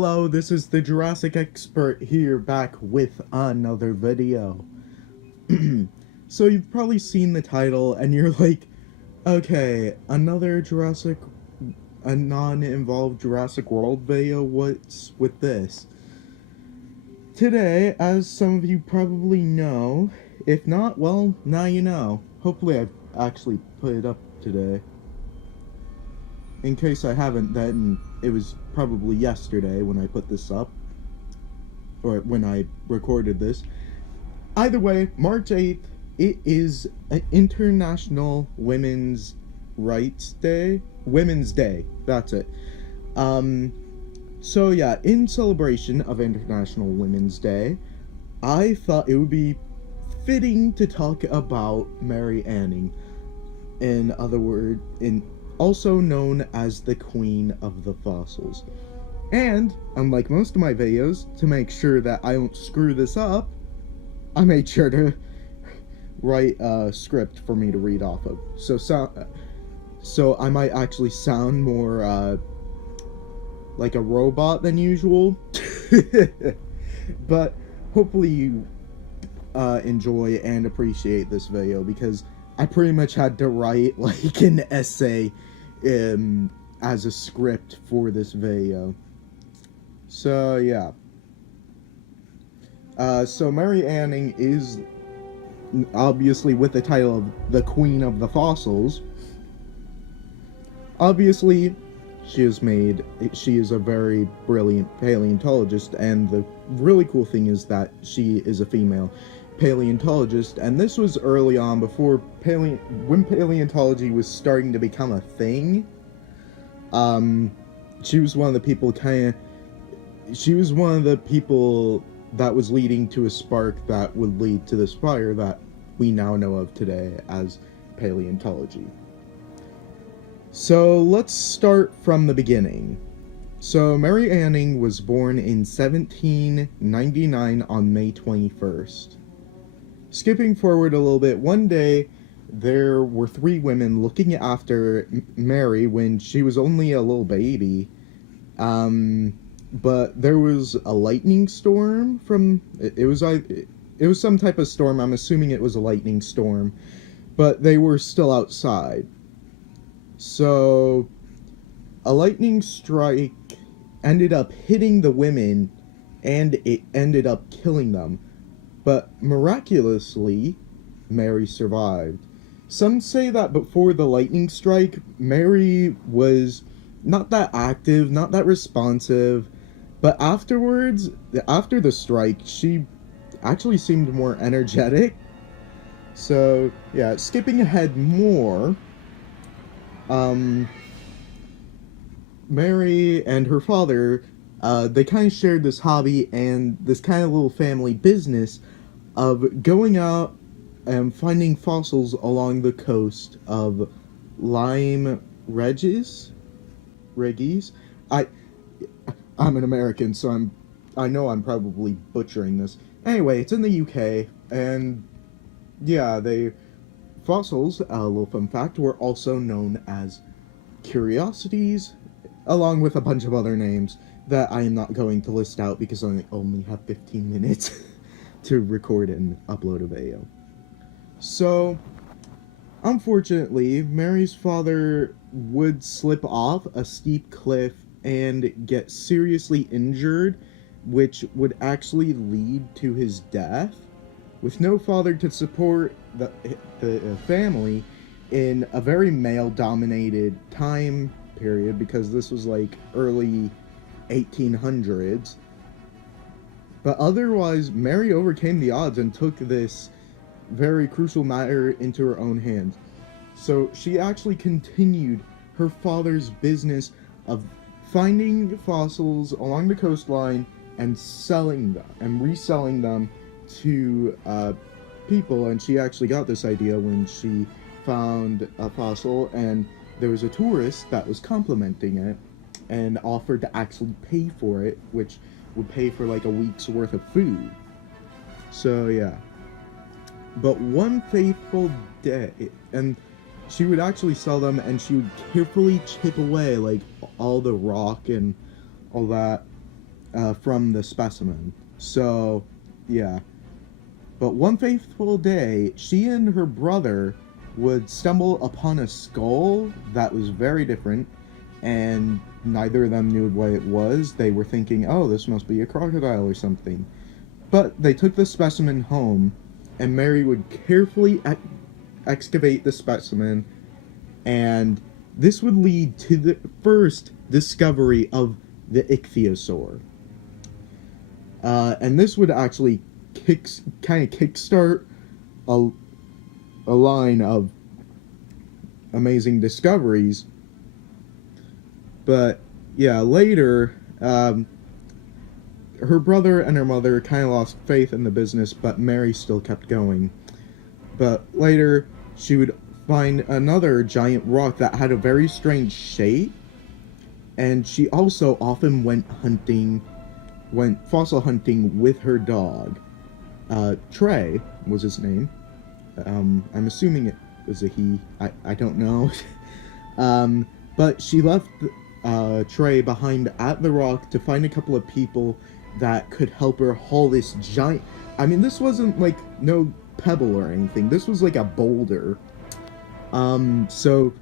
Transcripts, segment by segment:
Hello, this is the Jurassic expert here back with another video. So you've probably seen the title and you're like, okay, another a non-involved Jurassic World video, what's with this? Today, as some of you probably know, if not, well, now you know. Hopefully I've actually put it up today. In case I haven't, then it was probably yesterday when I put this up, or when I recorded this. Either way, March 8th, it is an International Women's Rights Day. Women's Day, that's it. So yeah, in celebration of International Women's Day, I thought it would be fitting to talk about Mary Anning. In other words, also known as the Queen of the Fossils. And, unlike most of my videos, to make sure that I don't screw this up, I made sure to write a script for me to read off of. So I might actually sound more, like a robot than usual. But hopefully you enjoy and appreciate this video, because I pretty much had to write like an essay as a script for this video. So yeah. So Mary Anning is obviously, with the title of the Queen of the Fossils. Obviously, she is a very brilliant paleontologist, and the really cool thing is that she is a female paleontologist, and this was early on, before when paleontology was starting to become a thing. She was one of the people that was leading to a spark that would lead to this fire that we now know of today as paleontology. So let's start from the beginning. So Mary Anning was born in 1799 on May 21st. Skipping forward a little bit, one day there were three women looking after Mary when she was only a little baby. But there was a lightning storm it was some type of storm. I'm assuming it was a lightning storm, but they were still outside. So a lightning strike ended up hitting the women, and it ended up killing them. But miraculously, Mary survived. Some say that before the lightning strike, Mary was not that active, not that responsive, but afterwards, after the strike, she actually seemed more energetic. So, yeah, skipping ahead more, Mary and her father, they kind of shared this hobby and this kind of little family business of going out and finding fossils along the coast of Lyme Regis. I'm an American, so I know I'm probably butchering this. Anyway, it's in the UK, and yeah, fossils, a little fun fact, were also known as curiosities, along with a bunch of other names that I am not going to list out because I only have 15 minutes to record and upload a video. So, unfortunately, Mary's father would slip off a steep cliff and get seriously injured, which would actually lead to his death. With no father to support the family in a very male-dominated time period, because this was like early 1800s. But otherwise, Mary overcame the odds and took this very crucial matter into her own hands. So she actually continued her father's business of finding fossils along the coastline and selling them and reselling them to people. And she actually got this idea when she found a fossil, and there was a tourist that was complimenting it and offered to actually pay for it, which would pay for like a week's worth of food. So yeah. But one fateful day, and she would actually sell them, and she would carefully chip away like all the rock and all that from the specimen. So, yeah. But one fateful day, she and her brother would stumble upon a skull that was very different, and neither of them knew what it was. They were thinking, oh, this must be a crocodile or something. But they took the specimen home, and Mary would carefully excavate the specimen, and this would lead to the first discovery of the ichthyosaur. And this would actually kickstart a, a line of amazing discoveries. But yeah, later, her brother and her mother kind of lost faith in the business, but Mary still kept going. But later, she would find another giant rock that had a very strange shape, and she also often went fossil hunting with her dog. Trey was his name. I'm assuming it was a he. I don't know. But she left Trey behind at the rock to find a couple of people that could help her haul this giant... I mean, this wasn't like no pebble or anything. This was like a boulder. So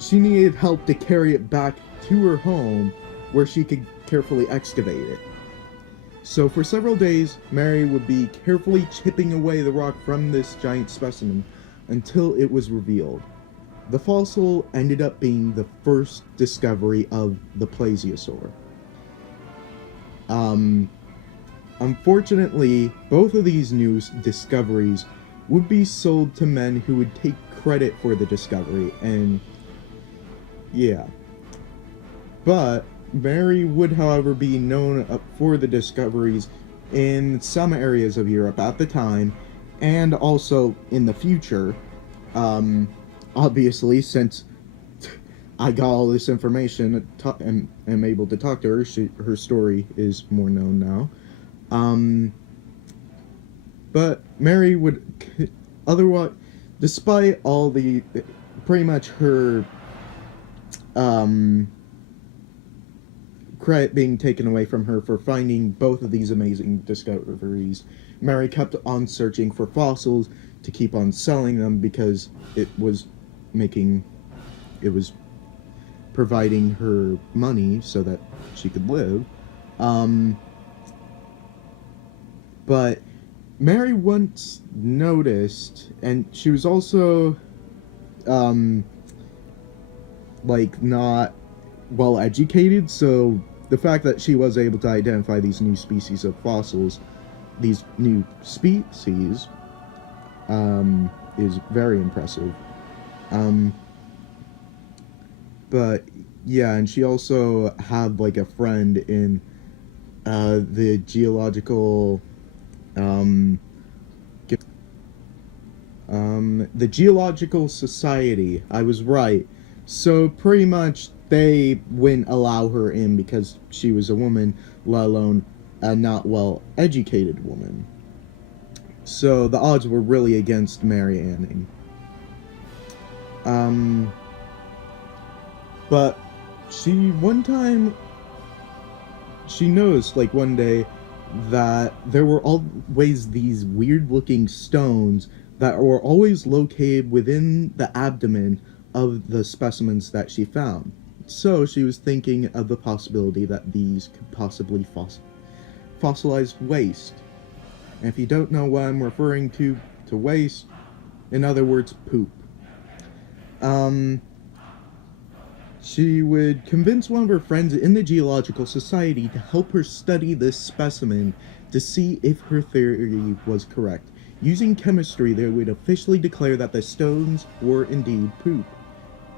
she needed help to carry it back to her home where she could carefully excavate it. So for several days, Mary would be carefully chipping away the rock from this giant specimen until it was revealed. The fossil ended up being the first discovery of the plesiosaur. Unfortunately, both of these new discoveries would be sold to men who would take credit for the discovery, and yeah. But Mary would, however, be known for the discoveries in some areas of Europe at the time, and also in the future. Obviously, since I got all this information and am able to talk to her, her story is more known now. But Mary would otherwise, despite all the, pretty much her, credit being taken away from her for finding both of these amazing discoveries, Mary kept on searching for fossils to keep on selling them because it was providing her money so that she could live. But Mary once noticed, and she was also, like, not well educated, so the fact that she was able to identify these new species of fossils, these new species, is very impressive. But yeah, and she also had like a friend in the Geological Society. I was right. So pretty much they wouldn't allow her in because she was a woman, let alone a not well educated woman. So the odds were really against Mary Anning. But one time she noticed, like one day, that there were always these weird looking stones that were always located within the abdomen of the specimens that she found. So she was thinking of the possibility that these could possibly fossilized waste. And if you don't know what I'm referring to waste, in other words, poop. She would convince one of her friends in the Geological Society to help her study this specimen to see if her theory was correct. Using chemistry, they would officially declare that the stones were indeed poop.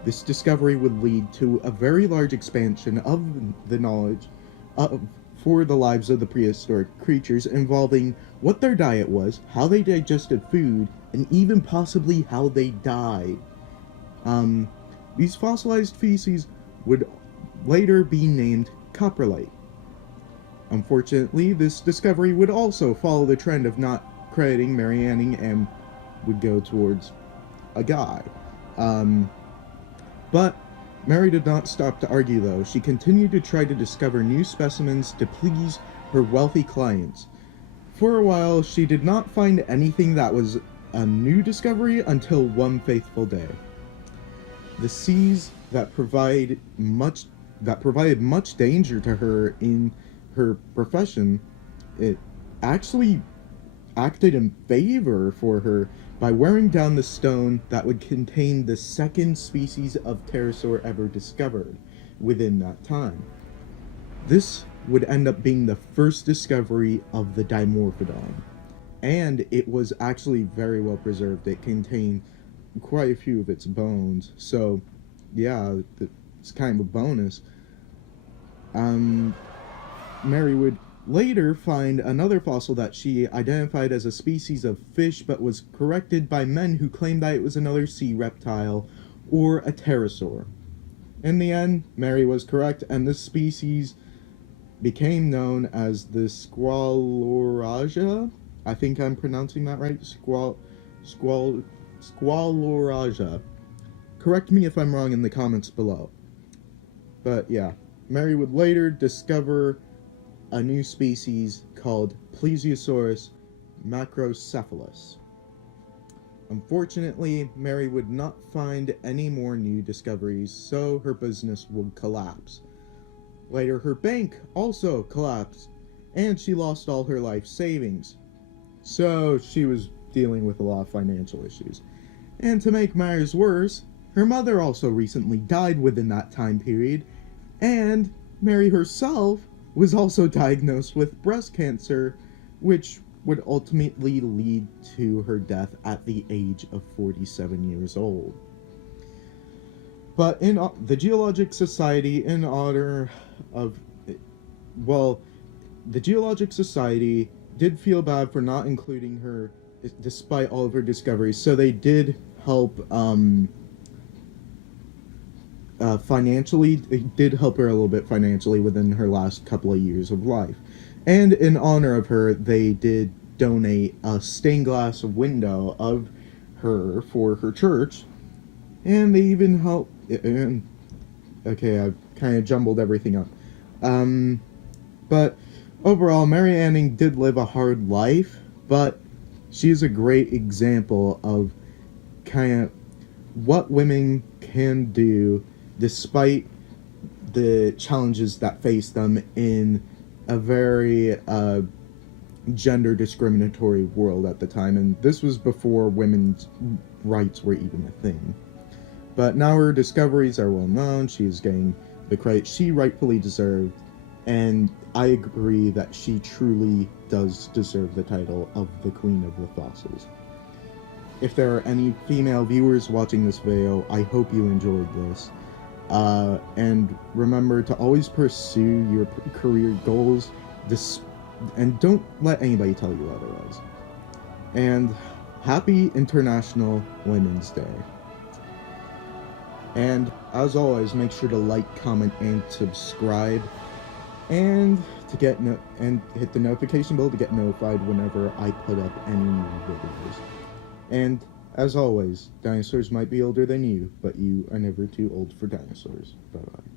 This discovery would lead to a very large expansion of the knowledge for the lives of the prehistoric creatures, involving what their diet was, how they digested food, and even possibly how they died. These fossilized feces would later be named coprolite. Unfortunately, this discovery would also follow the trend of not crediting Mary Anning and would go towards a guy. But Mary did not stop to argue, though. She continued to try to discover new specimens to please her wealthy clients. For a while, she did not find anything that was a new discovery until one fateful day. The seas that provided much danger to her in her profession, it actually acted in favor for her by wearing down the stone that would contain the second species of pterosaur ever discovered within that time. This would end up being the first discovery of the Dimorphodon, and it was actually very well preserved. It contained quite a few of its bones, so yeah, it's kind of a bonus. Mary would later find another fossil that she identified as a species of fish, but was corrected by men who claimed that it was another sea reptile or a pterosaur. In the end, Mary was correct, and this species became known as the Squaloraja. I think I'm pronouncing that right. Squaloraja. Correct me if I'm wrong in the comments below. But yeah, Mary would later discover a new species called Plesiosaurus macrocephalus. Unfortunately, Mary would not find any more new discoveries, so her business would collapse. Later, her bank also collapsed, and she lost all her life savings. So she was dealing with a lot of financial issues. And to make matters worse, her mother also recently died within that time period, and Mary herself was also diagnosed with breast cancer, which would ultimately lead to her death at the age of 47 years old. But in the Geologic Society, in honor of, well, the Geologic Society did feel bad for not including her despite all of her discoveries, so they did help financially. It did help her a little bit financially within her last couple of years of life. And in honor of her, they did donate a stained glass window of her for her church. And they even helped. Okay, I've kind of jumbled everything up. But overall, Mary Anning did live a hard life, but she's a great example of kind of what women can do despite the challenges that face them in a very gender discriminatory world at the time. And this was before women's rights were even a thing. But now her discoveries are well known. She is getting the credit she rightfully deserved, and I agree that she truly does deserve the title of the Queen of the Fossils. If there are any female viewers watching this video, I hope you enjoyed this. And remember to always pursue your career goals, and don't let anybody tell you otherwise. And happy International Women's Day. And as always, make sure to like, comment, and subscribe, and to get and hit the notification bell to get notified whenever I put up any new videos. And as always, dinosaurs might be older than you, but you are never too old for dinosaurs. Bye bye.